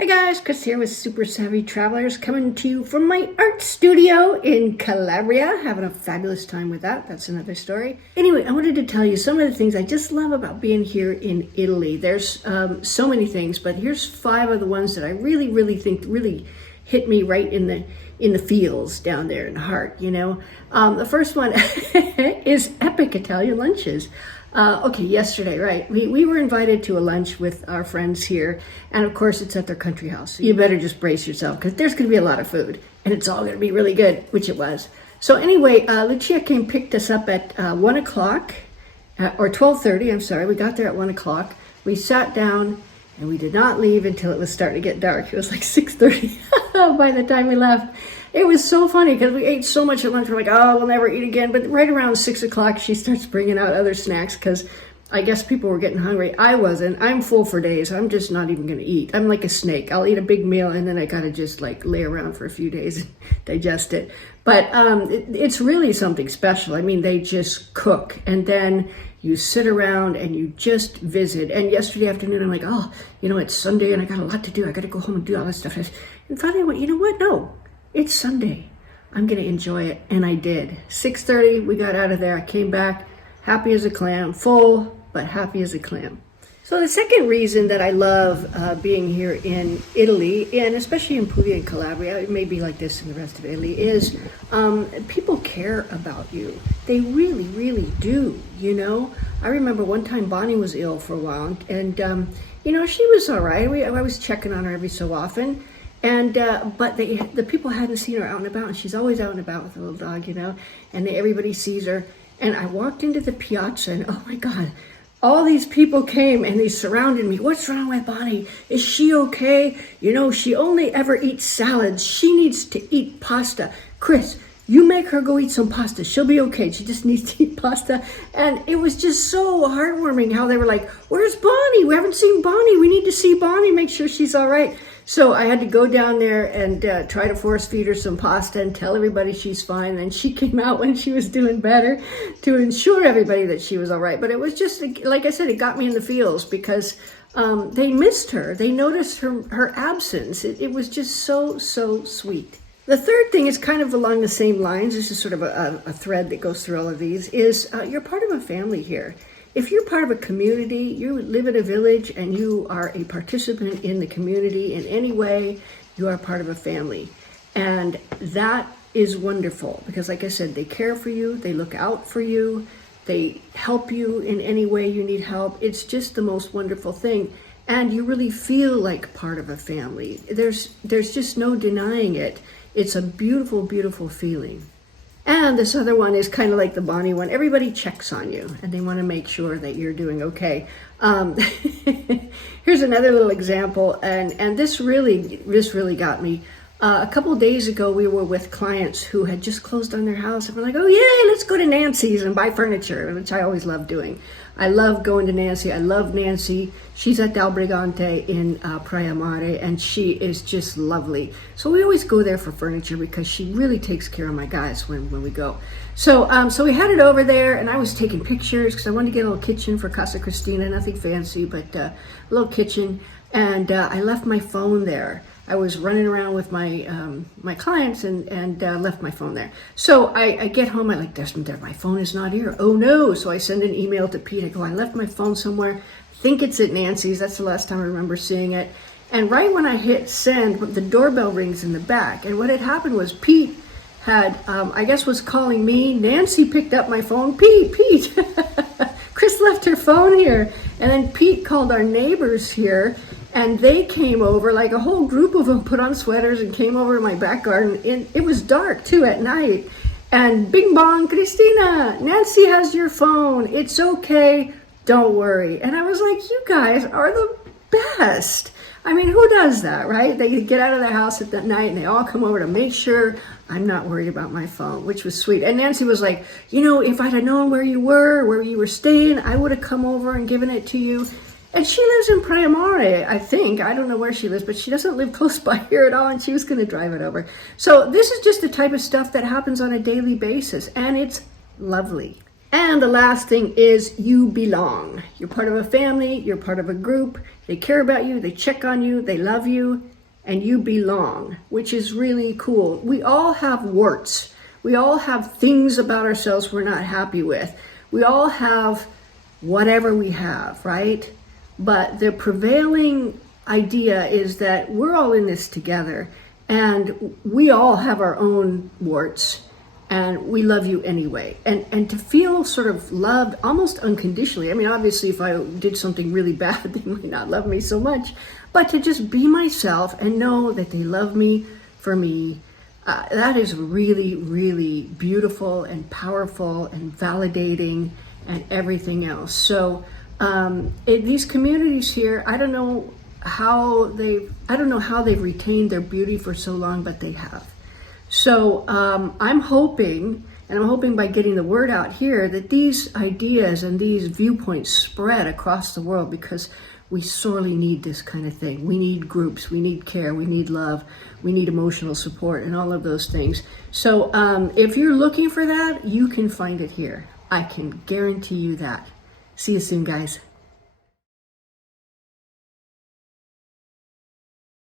Hey guys, Chris here with Super Savvy Travelers, coming to you from my art studio in Calabria. Having a fabulous time with that. That's another story. Anyway, I wanted to tell you some of the things I just love about being here in Italy. There's so many things, but here's 5 of the ones that I really think really hit me right in the feels down there in the heart, you know. The first one is epic Italian lunches. Okay, yesterday, right? We were invited to a lunch with our friends here, and of course it's at their country house. So you better just brace yourself because there's going to be a lot of food, and it's all going to be really good, which it was. So anyway, Lucia picked us up at 1 o'clock, or 12:30, I'm sorry. We got there at 1 o'clock. We sat down, and we did not leave until it was starting to get dark. It was like 6:30 by the time we left. It was so funny because we ate so much at lunch. We're like, oh, we'll never eat again. But right around 6 o'clock, she starts bringing out other snacks because I guess people were getting hungry. I wasn't. I'm full for days. I'm just not even going to eat. I'm like a snake. I'll eat a big meal and then I got to just like lay around for a few days and digest it. But it's really something special. I mean, they just cook and then you sit around and you just visit. And yesterday afternoon, I'm like, oh, you know, it's Sunday and I got a lot to do. I got to go home and do all this stuff. And finally I went, you know what? No. It's Sunday. I'm going to enjoy it. And I did. 6:30, we got out of there. I came back happy as a clam, full, but happy as a clam. So the second reason that I love being here in Italy, and especially in Puglia and Calabria, it may be like this in the rest of Italy, is people care about you. They really do, you know. I remember one time Bonnie was ill for a while, and you know, she was all right. I was checking on her every so often. And but the people hadn't seen her out and about, and she's always out and about with the little dog, you know, and everybody sees her. And I walked into the piazza, and oh my God, all these people came and they surrounded me. What's wrong with Bonnie? Is she okay? You know, she only ever eats salads. She needs to eat pasta. Chris, you make her go eat some pasta. She'll be okay. She just needs to eat pasta. And it was just so heartwarming how they were like, where's Bonnie? We haven't seen Bonnie. We need to see Bonnie, make sure she's all right. So I had to go down there and try to force feed her some pasta and tell everybody she's fine. And she came out when she was doing better to ensure everybody that she was all right. But it was just, like I said, it got me in the feels because they missed her. They noticed her absence. It was just so sweet. The third thing is kind of along the same lines. This is sort of a thread that goes through all of these, is you're part of a family here. If you're part of a community, you live in a village and you are a participant in the community in any way, you are part of a family. And that is wonderful because, like I said, they care for you, they look out for you, they help you in any way you need help. It's just the most wonderful thing. And you really feel like part of a family. There's just no denying it. It's a beautiful feeling. And this other one is kind of like the Bonnie one. Everybody checks on you and they want to make sure that you're doing okay. Here's another little example, and this really got me. A couple of days ago, we were with clients who had just closed on their house, and we're like, oh yay, let's go to Nancy's and buy furniture, which I always love doing. I love going to Nancy. I love Nancy. She's at Dal Brigante in Praia Mare, and she is just lovely. So we always go there for furniture because she really takes care of my guys when we go. So we headed over there, and I was taking pictures because I wanted to get a little kitchen for Casa Cristina, nothing fancy, but a little kitchen. And I left my phone there. I was running around with my clients and left my phone there. So I get home, I'm like, my phone is not here. Oh no. So I send an email to Pete. I go, I left my phone somewhere. I think it's at Nancy's. That's the last time I remember seeing it. And right when I hit send, the doorbell rings in the back. And what had happened was Pete had, I guess was calling me. Nancy picked up my phone. Pete. Chris left her phone here. And then Pete called our neighbors here. And they came over, like a whole group of them put on sweaters and came over to my back garden. It was dark too at night. And bing bong, Christina, Nancy has your phone. It's okay. Don't worry. And I was like, you guys are the best. I mean, who does that, right? They get out of the house at that night and they all come over to make sure I'm not worried about my phone, which was sweet. And Nancy was like, you know, if I'd have known where you were staying, I would have come over and given it to you. And she lives in Praia Mare, I think. I don't know where she lives, but she doesn't live close by here at all, and she was going to drive it over. So this is just the type of stuff that happens on a daily basis, and it's lovely. And the last thing is you belong. You're part of a family, you're part of a group. They care about you, they check on you, they love you, and you belong, which is really cool. We all have warts. We all have things about ourselves we're not happy with. We all have whatever we have, right? But the prevailing idea is that we're all in this together, and we all have our own warts, and we love you anyway. And to feel sort of loved almost unconditionally. I mean, obviously, if I did something really bad, they might not love me so much. But to just be myself and know that they love me for me, that is really, really beautiful and powerful and validating and everything else. So these communities here, I don't know how they've retained their beauty for so long, but they have. So I'm hoping by getting the word out here that these ideas and these viewpoints spread across the world, because we sorely need this kind of thing. We need groups, we need care, we need love, we need emotional support, and all of those things. So if you're looking for that, you can find it here. I can guarantee you that. See you soon, guys.